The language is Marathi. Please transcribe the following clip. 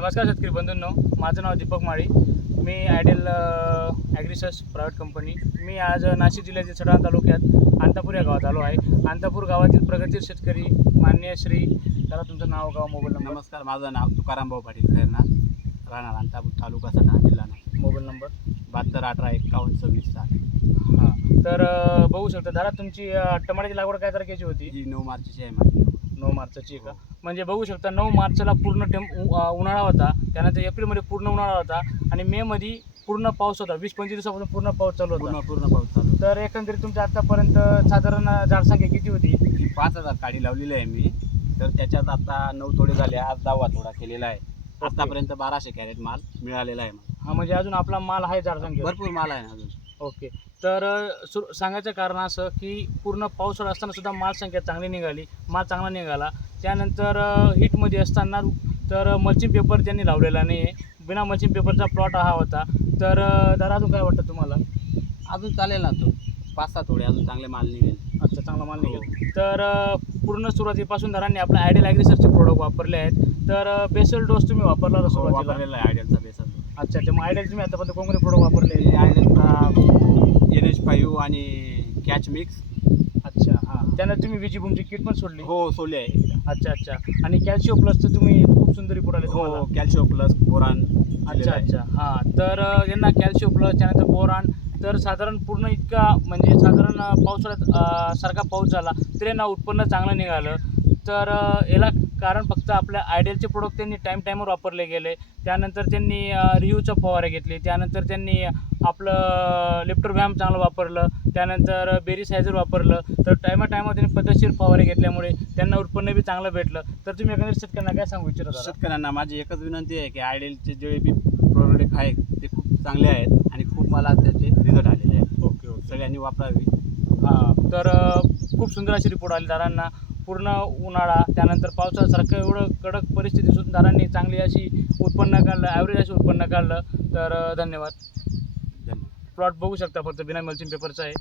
नमस्कार शेतकरी बंधूंनो, माझं नाव दीपक माळी. मी आयडियल ॲग्रिसर्च प्रायव्हेट कंपनी. मी आज नाशिक जिल्ह्यातील सटाणा तालुक्यात अंतापूर या गावात आलो आहे. अंतापूर गावातील प्रगतशील शेतकरी माननीय श्री, त्याला तुमचं नाव, गाव, मोबाईल नंबर. नमस्कार, माझं नाव तुकाराम भाऊ पाटील खैरनार, राहणार अंतापूर, तालुका सटाणा, जिल्हा नाशिक. Mobile number 7218512660. हां, तर बघू शकता दादा, तुमची टमाट्याची लागवड काय तारखेची होती? ही 9 मार्चची आहे माझी. 9 मार्चची का? म्हणजे बघू शकता 9 मार्चला पूर्ण उन्हाळा होता, त्यानंतर एप्रिलमध्ये पूर्ण उन्हाळा होता आणि मेमध्ये पूर्ण पाऊस होता. 20-25 दिवसापासून पूर्ण पाऊस चालू होता. पूर्ण पाऊस चालू. तर एकंदरीत तुमच्या आतापर्यंत साधारण झाडसंख्या किती होती? ही 5000 काडी लावलेली आहे मी. तर त्याच्यात आता 9 तोडे झाले, आज 10वा तोडा केलेला आहे. आतापर्यंत 1200 कॅरेट माल मिळालेला आहे मला. हा, म्हणजे अजून आपला माल आहे झाडसंख्या? भरपूर माल आहे अजून. ओके. तर सांगायचं कारण असं की पूर्ण पावसाळा असताना सुद्धा माल संख्या चांगली निघाली, माल चांगला निघाला. त्यानंतर हीटमध्ये असताना तर मल्चिंग पेपर त्यांनी लावलेला नाही आहे, बिना मल्चिंग पेपरचा प्लॉट हा होता. तर दादा, अजून काय वाटतं तुम्हाला? अजून चालेल ना, तो 5-6 तोडे अजून चांगले माल निघेल. अच्छा, चांगला माल निघेल. तर पूर्ण सुरुवातीपासून दारांनी आपल्या आयडियल ॲग्रिसर्चचे प्रोडक्ट वापरले आहेत. तर बेसल डोस तुम्ही वापरला सुरुवातीला? वापरलेला आहे आयडियलचा बेसल. अच्छा, तर मग आयडियल तुम्ही आतापर्यंत कोणते प्रोडक्ट वापरले? आयडियलचा NH5 आणि कॅच मिक्स. अच्छा, हां. त्यानंतर तुम्ही विजी बूमची किट पण सोडली? हो, सोले आहे. अच्छा अच्छा. आणि कॅल्शिओ प्लसचं तुम्ही खूप सुंदर रिपोर्ट आले तुम्हाला? हो, कॅल्शिओ प्लस बोरान. अच्छा अच्छा. हां, तर यांना कॅल्शिओ प्लस, त्यानंतर बोरान. तर साधारण पूर्ण इतका म्हणजे साधारण पावसाळ्यात सारखा पाऊस झाला तरी यांना उत्पन्न चांगलं निघालं. तर याला कारण फक्त आपल्या आयडियलचे प्रोडक्ट त्यांनी टाईमवर वापरले गेले. त्यानंतर त्यांनी रिव्ह्यूचं फवारे घेतले. त्यानंतर त्यांनी आपलं लिफ्टर व्यायाम चांगलं वापरलं. त्यानंतर बेरीसायझर वापरलं. तर टायमावर त्यांनी पद्धतशीर फवारे घेतल्यामुळे त्यांना उत्पन्न बी चांगलं भेटलं. तर तुम्ही एकंदरीत शेतकऱ्यांना काय सांगू इच्छिता? शेतकऱ्यांना माझी एकच विनंती आहे की आयडियलचे जे बी प्रोडक्ट आहेत ते खूप चांगले आहेत आणि खूप मला त्याचे रिझल्ट आलेले आहेत. Okay okay. सगळ्यांनी वापरावी. हां, तर खूप सुंदर अशी रिपोर्ट आली दारांना. पूर्ण उन्हाळा, त्यानंतर पावसासारखं एवढं कडक परिस्थिती सुद्धा दारांनी चांगली अशी उत्पन्न काढलं, ॲव्हरेज अशी उत्पन्न काढलं. तर धन्यवाद. धन्यवाद. प्लॉट बघू शकता, फक्त बिना मल्चिंग पेपरचा आहे.